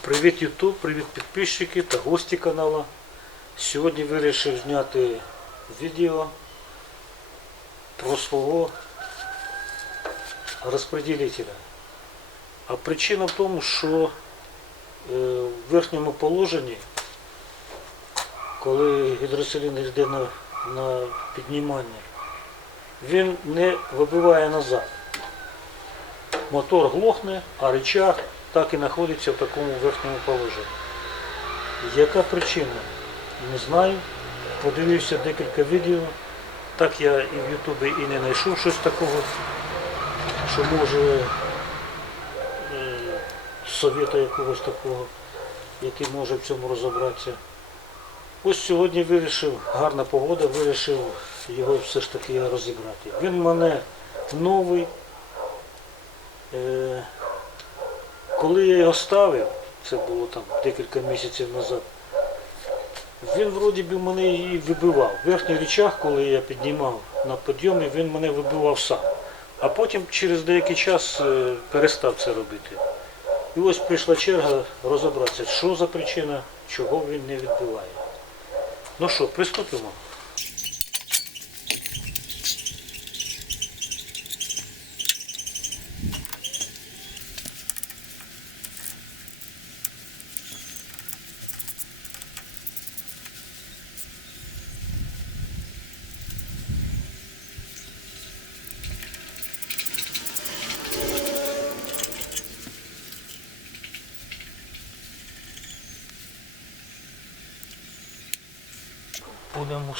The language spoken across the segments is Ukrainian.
Привіт YouTube, привіт підписчики та гості каналу. Сьогодні вирішив зняти відео про свого розподілителя. А причина в тому, що е, в верхньому положенні, коли гідроселін йде на, на піднімання, він не вибиває назад. Мотор глохне, а рычаг так і знаходиться в такому верхньому положенні. Яка причина? Не знаю. Подивився декілька відео. Так я і в Ютубі і не знайшов щось такого, що може е, совєта якогось такого, який може в цьому розібратися. Ось сьогодні вирішив, гарна погода, вирішив його все ж таки розібрати. Він мене новий. Коли я його ставив, це було там декілька місяців назад, він вроді би мене і вибивав. В Верхній річах, коли я піднімав на підйомі, він мене вибивав сам. А потім через деякий час е, перестав це робити. І ось прийшла черга розібратися, що за причина, чого він не відбиває. Ну що, приступимо.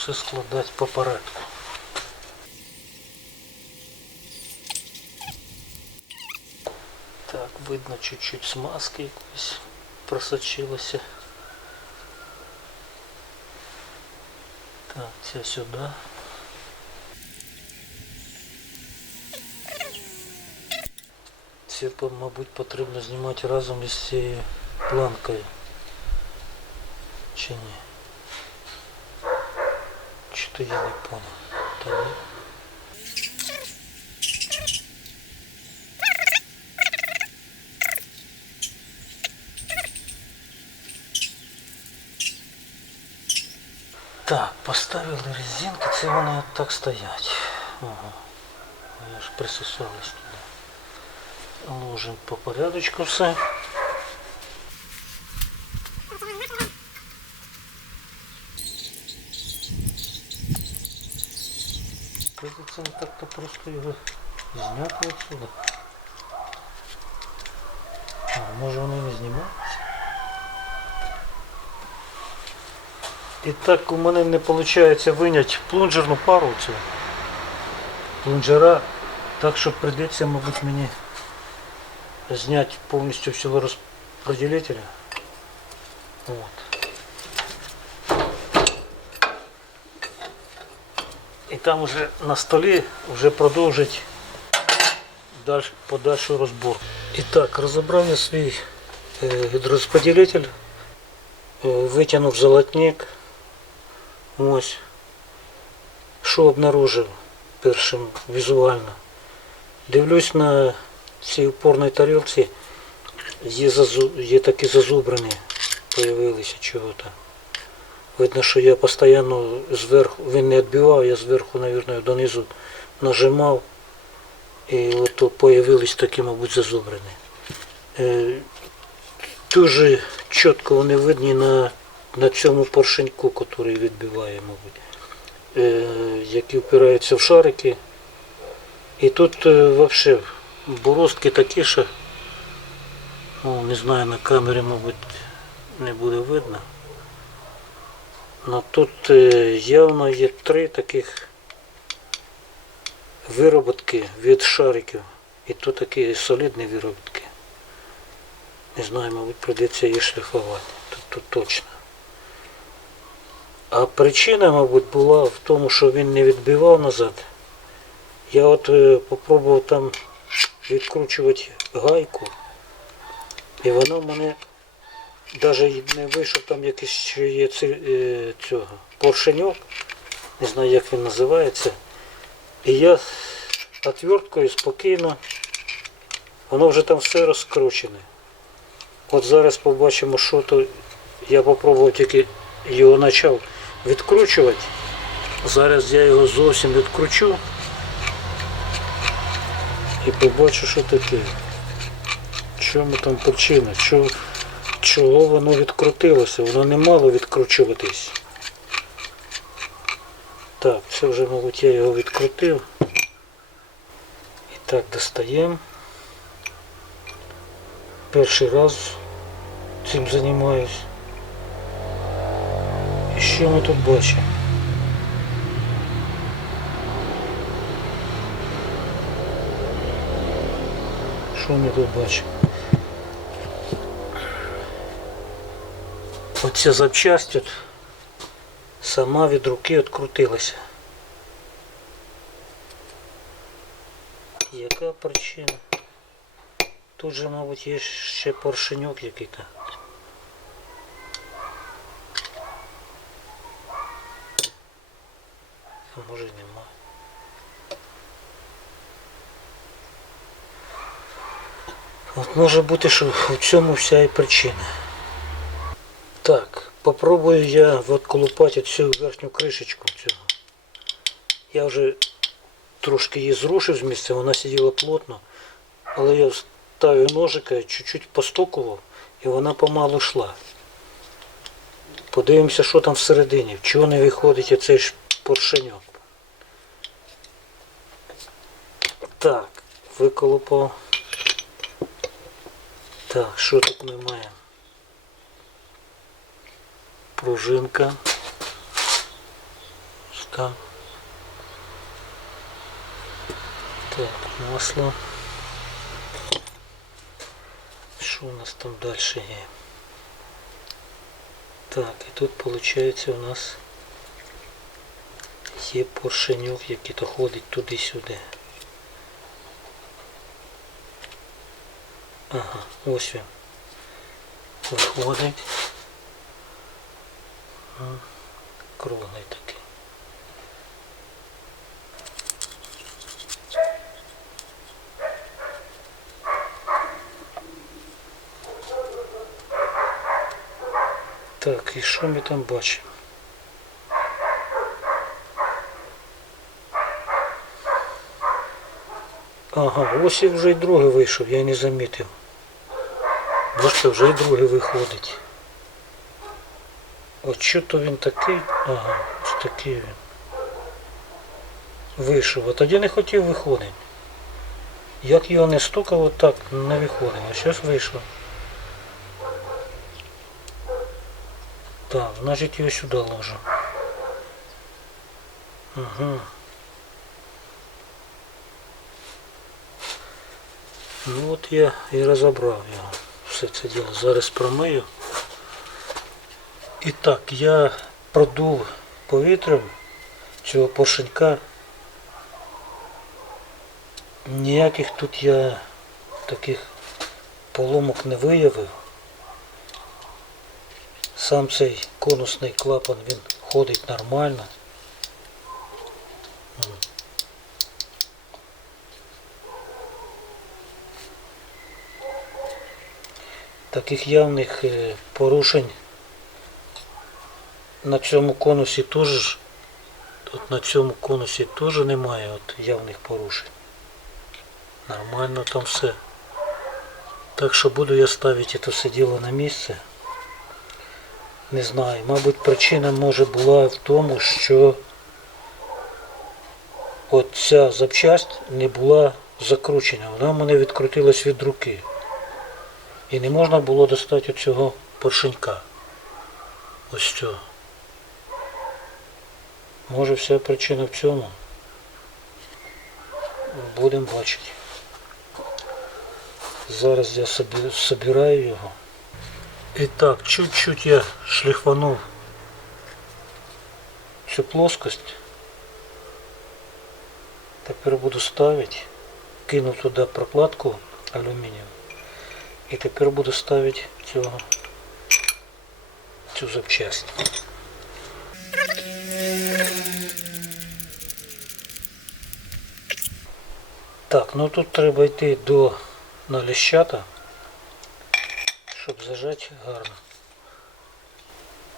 все складати по порядку. Так, видно чуть-чуть смазки якоїсь просочилося. Так, це сюди. Це, по- мабуть, потрібно знімати разом із цією планкою. Чи ні? Что-то я не понял. Ні. Так, поставили резинки, це вони так стоять. Ага. Я ж присосались туди. Ложим по порядочку все. просто його зняти отсюда. А, може вони не знімаються? І так у мене не виходить виняти плунжерну пару цю. Плунжера. Так що прийдеться, мабуть, мені зняти повністю всього розподілителя. От. І там вже на столі вже продовжить далі, подальшу розборку. І так, розібрав я свій е, гідророзподілитель, е, витягнув золотник. Ось. Що обнаружив першим візуально. Дивлюсь на цій опорній тарілці, є, зазу, є такі зазубрини, появилися чого-то. Видно, що я постійно зверху, він не відбивав, я зверху, мабуть, донизу нажимав. І от появились такі, мабуть, зазубрини. Е, дуже чітко вони видні на, на цьому поршеньку, який відбиває, мабуть, е, які впираються в шарики. І тут е, взагалі борозки такі, що ну, не знаю, на камері, мабуть, не буде видно. Ну тут е, явно є три таких вироботки від шариків. І тут такі солідні вироботки. Не знаю, мабуть, прийдеться її шліфувати. Тут, тут точно. А причина, мабуть, була в тому, що він не відбивав назад. Я от е, попробував там відкручувати гайку. І вона в мене навіть не вийшов там якийсь ще є е, цього поршеньок, не знаю як він називається. І я отверткою спокійно, воно вже там все розкручене. От зараз побачимо, що то я попробував тільки його почав відкручувати. Зараз я його зовсім відкручу і побачу, що таке. Чому там причина? Чого, чого воно відкрутилося? Воно не мало відкручуватись. Так, це вже, мабуть, я його відкрутив. І так, достаємо. Перший раз цим займаюсь. І що ми тут бачимо? Що ми тут бачимо? Оця запчасть от сама від руки відкрутилася. Яка причина? Тут же, мабуть, є ще поршеньок який-то. А може нема. От може бути, що в цьому вся і причина. Так, попробую я відколупати цю верхню кришечку цього. Я вже трошки її зрушив з місця, вона сиділа плотно, але я ставив ножика, чуть-чуть постукував і вона помалу йшла. Подивимося, що там всередині, чого не виходить оцей поршеньок. Так, виколупав. Так, що тут ми маємо? Пружинка. Так. Так, масло. Що у нас там далі є? Так, і тут виходить у нас є поршеньок, який то ходить туди-сюди. Ага, ось він. Виходить. Круглий такий. Так, і що ми там бачимо? Ага, ось і вже й другий вийшов, я не замітив. Бачите, вже й другий виходить. От що то він такий? Ага, ось такий він. Вийшов, а тоді не хотів виходити. Як його не стукав, от так не виходить. А щось вийшло. Так, значить його сюди ложу. Угу. Ну от я і розібрав його. Все це діло. Зараз промию. І так, я продув повітрям цього поршенька. Ніяких тут я таких поломок не виявив. Сам цей конусний клапан він ходить нормально. Таких явних е, порушень на цьому конусі теж от на цьому конусі теж немає от явних порушень. Нормально там все. Так що буду я ставити це все діло на місце. Не знаю, мабуть, причина може була в тому, що от ця запчасть не була закручена. Вона в мене відкрутилась від руки. І не можна було достати цього поршенька. Ось цього. Може вся причина в цьому. Будемо бачити. Зараз я собираю його. І так, чуть-чуть я шліфанув цю плоскость. Тепер буду ставити. Кинув туди прокладку алюмінієву. І тепер буду ставити цього, цю запчасть. Так, ну тут треба йти до наліщата, щоб зажати гарно.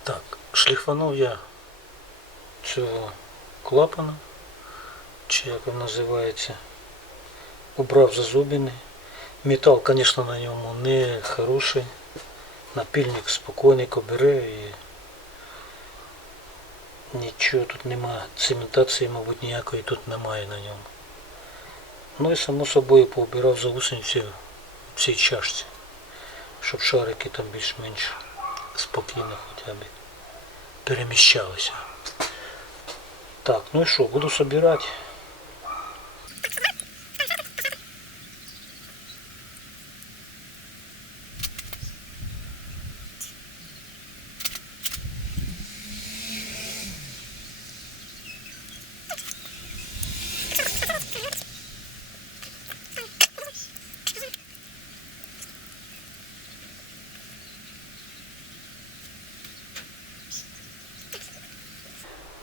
Так, шліфанув я цього клапана, чи як він називається. Убрав зазубини. Метал, звісно, на ньому не хороший. Напільник спокійненько бере і нічого тут немає. Цементації, мабуть, ніякої тут немає на ньому. Ну і само собою поубирав за гусениці в цій чашці, щоб шарики там більш-менш спокійно хоча б переміщалися. Так, ну і що, буду собирати.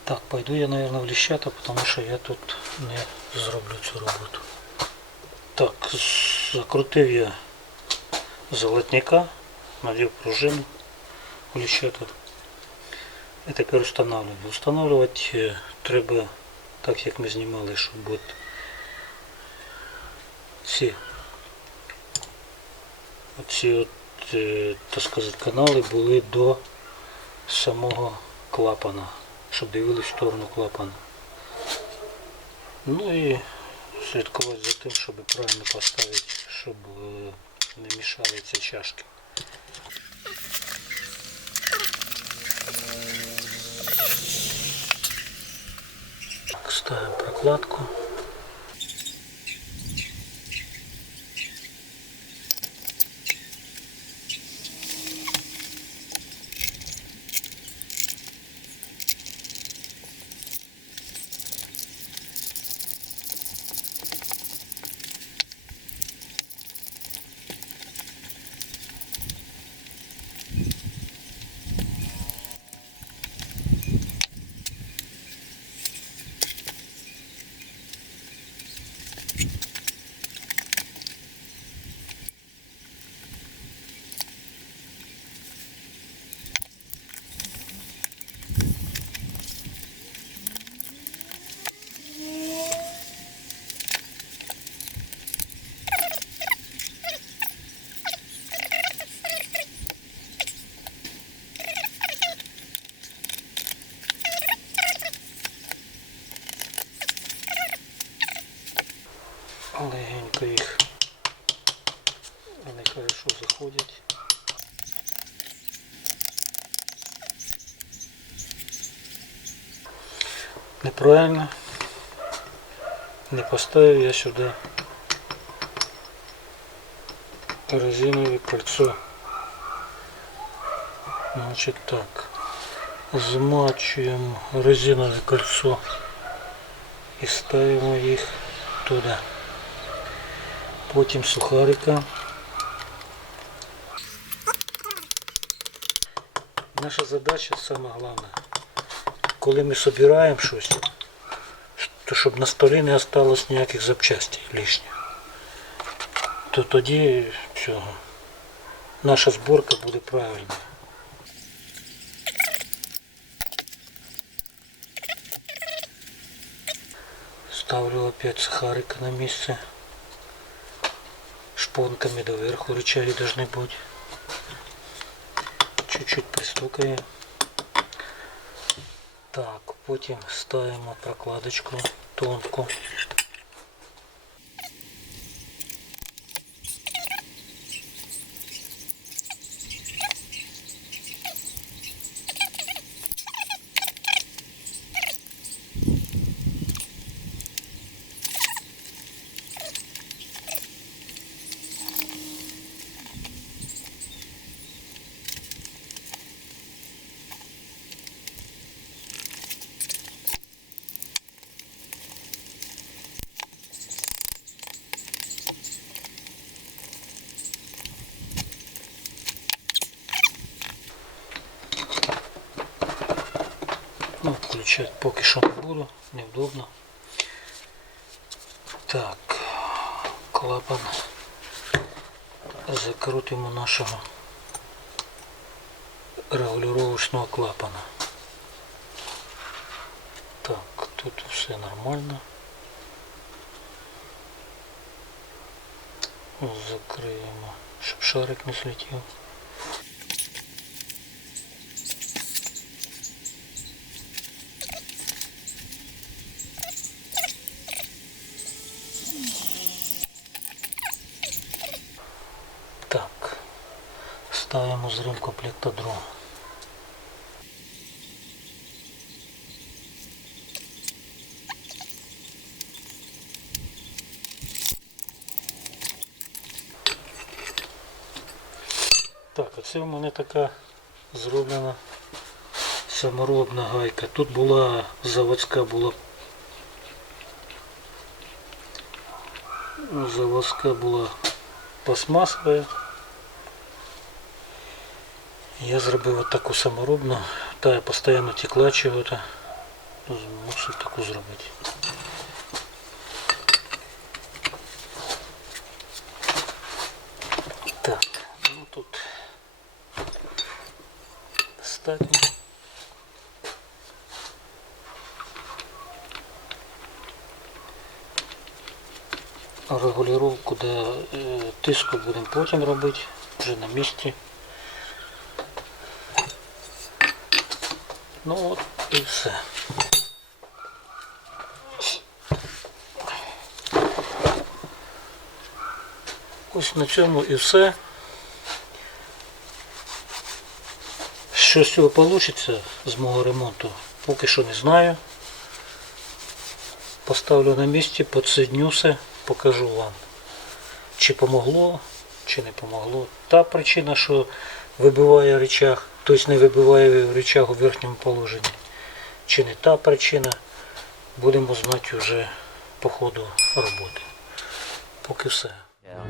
Так, пойду я, наверное, в Лещата, потому что я тут не зроблю цю роботу. Так, закрутив я золотника, надів пружину в Лещата. І тепер встановлюю. Встановлювати е, треба так, як ми знімали, щоб от ці оці от, е, так сказати, канали були до самого клапана, щоб дивились в сторону клапана. Ну і слідкувати за тим, щоб правильно поставити, щоб е, не мішали ці чашки. Так, ставимо прокладку. Легенько їх. Вони хорошо заходять. Неправильно. Не поставив я сюди резинове кольцо. Значит так. Змачуємо резинове кольцо і ставимо їх туди. Потім сухарика. Наша задача саме головне, коли ми збираємо щось, то щоб на столі не осталось ніяких запчастей лишніх. То тоді цього, наша зборка буде правильною. Ставлю опять сухарика на місце. Шпонками доверху рычаги должны быть. Чуть-чуть пристукає. Так, потім ставимо прокладочку тонку. Ну, включати поки що не буду, невдобно. Так, клапан закрутимо нашого регулировочного клапана. Так, тут все нормально. Закриємо, щоб шарик не слетів. Так, ставимо з ринку плектодрон. Так, оце в мене така зроблена саморобна гайка. Тут була заводська була. Заводська була пластмасова. Я зробив от саморобну, та я постійно текла чого-то. Мусив таку зробити. Так, ну тут. Регулировку до е, тиску будемо потім робити, вже на місці. Ну от і все. Ось на цьому і все. Що з цього вийде з мого ремонту, поки що не знаю. Поставлю на місці, подсоединю все, покажу вам, чи помогло, чи не помогло. Та причина, що вибиває речах, тобто не вибиває речах у верхньому положенні. Чи не та причина, будемо знати вже по ходу роботи. Поки все.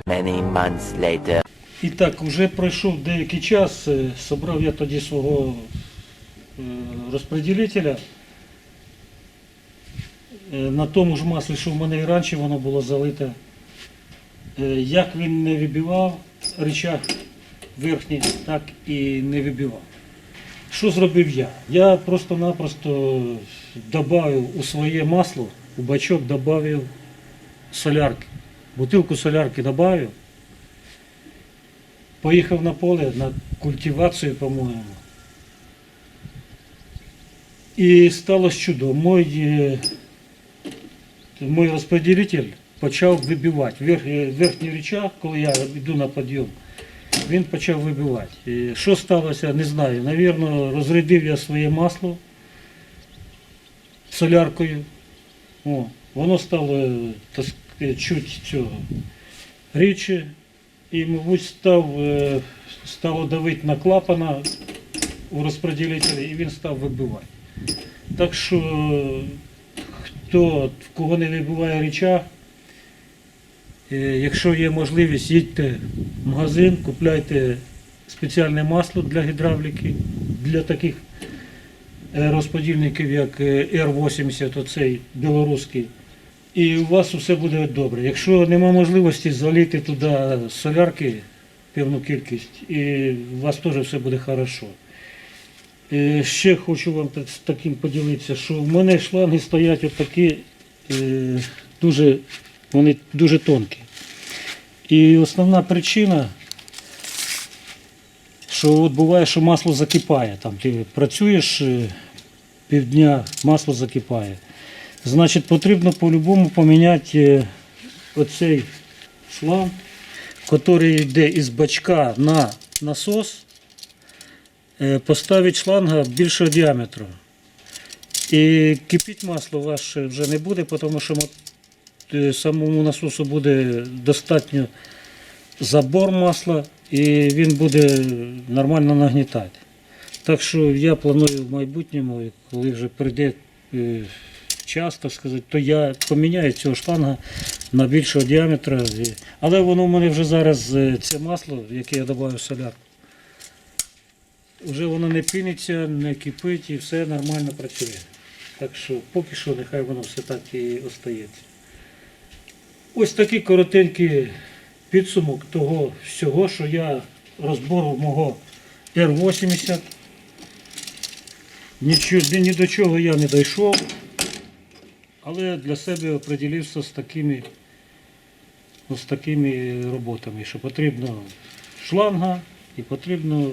Many months later. І так, вже пройшов деякий час, е, собрав я тоді свого е, розподілителя. Е, На тому ж маслі, що в мене і раніше воно було залите. Як він не вибивав речах верхній, так і не вибивав. Що зробив я? Я просто-напросто додав у своє масло, у бачок додав солярки. Бутилку солярки додав. Поїхав на поле на культивацію, по-моєму. І сталося чудо. Мой, е, мой розподілитель почав вибивати. Е, верхній рычаг, коли я йду на підйом, він почав вибивати. І що сталося, не знаю. Навірно, розрядив я своє масло соляркою. О, воно стало е, так чуть цього рідше. І, мабуть, став, е, стало давити на клапана у розподілителі і він став вибивати. Так що, хто, в кого не вибиває речах, е, якщо є можливість, їдьте в магазин, купляйте спеціальне масло для гідравліки, для таких е, розподільників, як е, R80, оцей білоруський. І у вас все буде добре. Якщо нема можливості залити туди солярки певну кількість, і у вас теж все буде хорошо. Е, Ще хочу вам таким поділитися, що в мене шланги стоять отакі, е, дуже, вони дуже тонкі. І основна причина, що от буває, що масло закипає. Там ти працюєш е, півдня, масло закипає. Значить, потрібно по-любому поміняти е, оцей шланг, який йде із бачка на насос, е, поставити шланга більшого діаметру. І кипіть масло ваше вже не буде, тому що самому насосу буде достатньо забор масла і він буде нормально нагнітати. Так що я планую в майбутньому, коли вже прийде е, час, так сказати, то я поміняю цього шланга на більшого діаметра. Але воно в мене вже зараз е, це масло, яке я додаю соляр. Вже воно не піниться, не кипить і все нормально працює. Так що поки що нехай воно все так і остається. Ось такий коротенький підсумок того всього, що я розбору мого R80 Нічого, ні, до чого я не дійшов, але для себе определився з такими, з такими роботами, що потрібно шланга і потрібно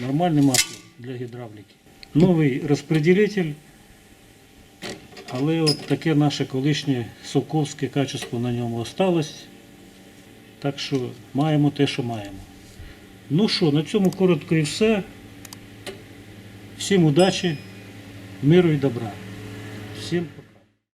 нормальне масло для гідравліки. Новий розподілитель, але от таке наше колишнє совковське качество на ньому осталось. Так що маємо те, що маємо. Ну що, на цьому коротко і все. Всім удачі, миру і добра. Всім